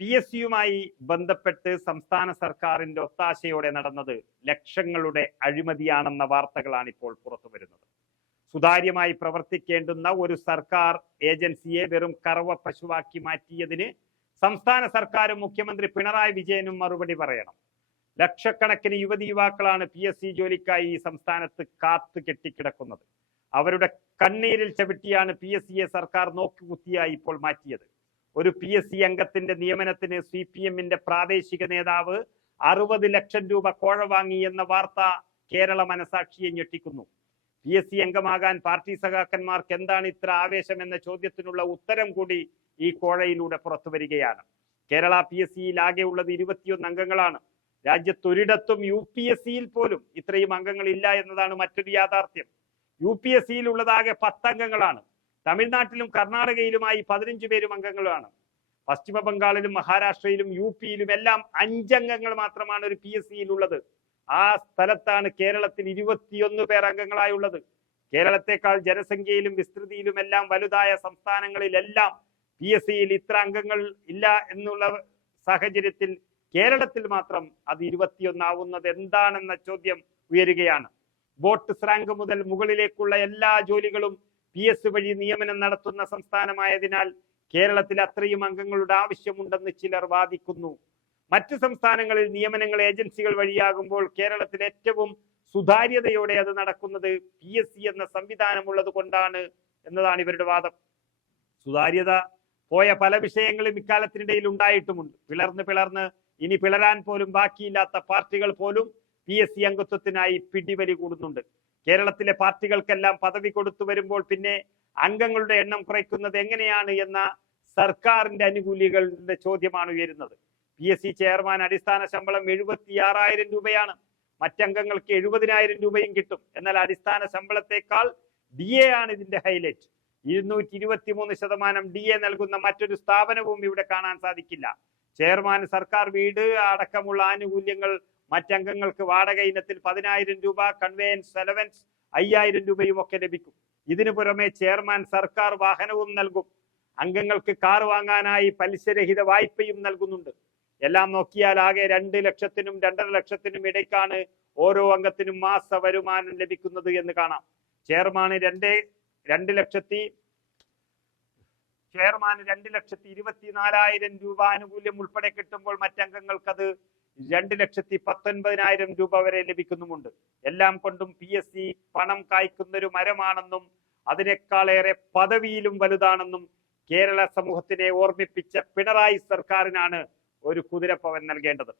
PSCയുമായി ബന്ധപ്പെട്ട് സംസ്ഥാന സർക്കാരിന്റെ ഒത്താശയോടെ നടന്നത് ലക്ഷങ്ങളുടെ അഴിമതിയാണെന്ന വാർത്തകളാണ് ഇപ്പോൾ പുറത്തു വരുന്നത്. സുതാര്യമായി പ്രവർത്തിക്കേണ്ടുന്ന ഒരു സർക്കാർ ഏജൻസിയെ വെറും കറവ പശുവാക്കി മാറ്റിയതിന് സംസ്ഥാന സർക്കാരും മുഖ്യമന്ത്രി പിണറായി വിജയനും മറുപടി പറയണം. ലക്ഷക്കണക്കിന് യുവതിയുവാക്കളാണ് PSC ജോലിക്കായി ഈ സംസ്ഥാനത്ത് കാത്തു കെട്ടിക്കിടക്കുന്നത്. അവരുടെ കണ്ണീരിൽ ചവിട്ടിയാണ് PSCയെ സർക്കാർ നോക്കുകുത്തിയായി ഇപ്പോൾ മാറ്റിയത്. ഒരു PSC അംഗത്തിന്റെ നിയമനത്തിന് CPMന്റെ പ്രാദേശിക നേതാവ് 60 ലക്ഷം രൂപ കോഴ വാങ്ങി എന്ന വാർത്ത കേരള മനസാക്ഷിയെ ഞെട്ടിക്കുന്നു. PSC അംഗമാകാൻ പാർട്ടി സഖാക്കന്മാർക്ക് എന്താണ് ഇത്ര ആവേശം എന്ന ചോദ്യത്തിനുള്ള ഉത്തരം കൂടി ഈ കോഴയിലൂടെ പുറത്തു വരികയാണ്. കേരള PSCയിൽ ആകെയുള്ളത് 21 അംഗങ്ങളാണ്. രാജ്യത്തൊരിടത്തും UPSCയിൽ പോലും ഇത്രയും അംഗങ്ങളില്ല എന്നതാണ് മറ്റൊരു യാഥാർത്ഥ്യം. UPSCയിൽ ഉള്ളതാകെ 10 അംഗങ്ങളാണ്. തമിഴ്നാട്ടിലും കർണാടകയിലുമായി 15 പേരും അംഗങ്ങളാണ്. പശ്ചിമ ബംഗാളിലും മഹാരാഷ്ട്രയിലും UPയിലും എല്ലാം 5 അംഗങ്ങൾ മാത്രമാണ് ഒരു PSCയിൽ ഉള്ളത്. ആ സ്ഥലത്താണ് കേരളത്തിൽ 21 പേർ അംഗങ്ങളായുള്ളത്. കേരളത്തെക്കാൾ ജനസംഖ്യയിലും വിസ്തൃതിയിലും എല്ലാം വലുതായ സംസ്ഥാനങ്ങളിലെല്ലാം PSCയിൽ ഇത്ര അംഗങ്ങൾ ഇല്ല എന്നുള്ള സാഹചര്യത്തിൽ കേരളത്തിൽ മാത്രം അത് 21 ആവുന്നത് എന്താണെന്ന ചോദ്യം ഉയരുകയാണ്. വോട്ട് റാങ്ക് മുതൽ മുകളിലേക്കുള്ള എല്ലാ ജോലികളും PSC വഴി നിയമനം നടത്തുന്ന സംസ്ഥാനമായതിനാൽ കേരളത്തിൽ അത്രയും അംഗങ്ങളുടെ ആവശ്യമുണ്ടെന്ന് ചിലർ വാദിക്കുന്നു. മറ്റ് സംസ്ഥാനങ്ങളിൽ നിയമനങ്ങൾ ഏജൻസികൾ വഴിയാകുമ്പോൾ കേരളത്തിൽ ഏറ്റവും സുതാര്യതയോടെ അത് നടക്കുന്നത് PSC എന്ന സംവിധാനമുള്ളത് കൊണ്ടാണ് എന്നതാണ് ഇവരുടെ വാദം. സുതാര്യത പോയ പല വിഷയങ്ങളും ഇക്കാലത്തിനിടയിൽ ഉണ്ടായിട്ടുമുണ്ട്. പിളർന്ന് ഇനി പിളരാൻ പോലും ബാക്കിയില്ലാത്ത പാർട്ടികൾ പോലും PSC അംഗത്വത്തിനായി പിടിവലി കൂടുന്നുണ്ട്. കേരളത്തിലെ പാർട്ടികൾക്കെല്ലാം പദവി കൊടുത്തു വരുമ്പോൾ പിന്നെ അംഗങ്ങളുടെ എണ്ണം കുറയ്ക്കുന്നത് എങ്ങനെയാണ് എന്ന സർക്കാരിന്റെ അനുകൂലികളുടെ ചോദ്യമാണ് ഉയരുന്നത്. PSC ചെയർമാൻ അടിസ്ഥാന ശമ്പളം 76,000 രൂപയാണ്. മറ്റംഗങ്ങൾക്ക് 70,000 രൂപയും കിട്ടും. എന്നാൽ അടിസ്ഥാന ശമ്പളത്തെക്കാൾ DA ആണ് ഇതിന്റെ ഹൈലൈറ്റ്. 223% DA നൽകുന്ന മറ്റൊരു സ്ഥാപനവും ഇവിടെ കാണാൻ സാധിക്കില്ല. ചെയർമാൻ സർക്കാർ വീട് അടക്കമുള്ള ആനുകൂല്യങ്ങൾ, മറ്റംഗങ്ങൾക്ക് വാടക ഇനത്തിൽ 10,000 രൂപ, കൺവേയൻസ് അലവൻസ് 5,000 രൂപയും ഒക്കെ ലഭിക്കും. ഇതിനു പുറമെ ചെയർമാൻ സർക്കാർ വാഹനവും നൽകും. അംഗങ്ങൾക്ക് കാർ വാങ്ങാനായി പലിശരഹിത വായ്പയും നൽകുന്നുണ്ട്. എല്ലാം നോക്കിയാൽ ആകെ 2 ലക്ഷത്തിനും 2.5 ലക്ഷത്തിനും ഇടയ്ക്കാണ് ഓരോ അംഗത്തിനും മാസ വരുമാനം ലഭിക്കുന്നത് എന്ന് കാണാം. ചെയർമാന് 2,24,000 രൂപ ആനുകൂല്യം ഉൾപ്പെടെ കിട്ടുമ്പോൾ മറ്റംഗങ്ങൾക്ക് അത് 2,19,000 രൂപ വരെ ലഭിക്കുന്നുമുണ്ട്. എല്ലാം കൊണ്ടും PSC പണം കായ്ക്കുന്നൊരു മരമാണെന്നും അതിനേക്കാളേറെ പദവിയിലും വലുതാണെന്നും കേരള സമൂഹത്തിനെ ഓർമ്മിപ്പിച്ച പിണറായി സർക്കാരിനാണ് ഒരു കുതിരപ്പവൻ നൽകേണ്ടത്.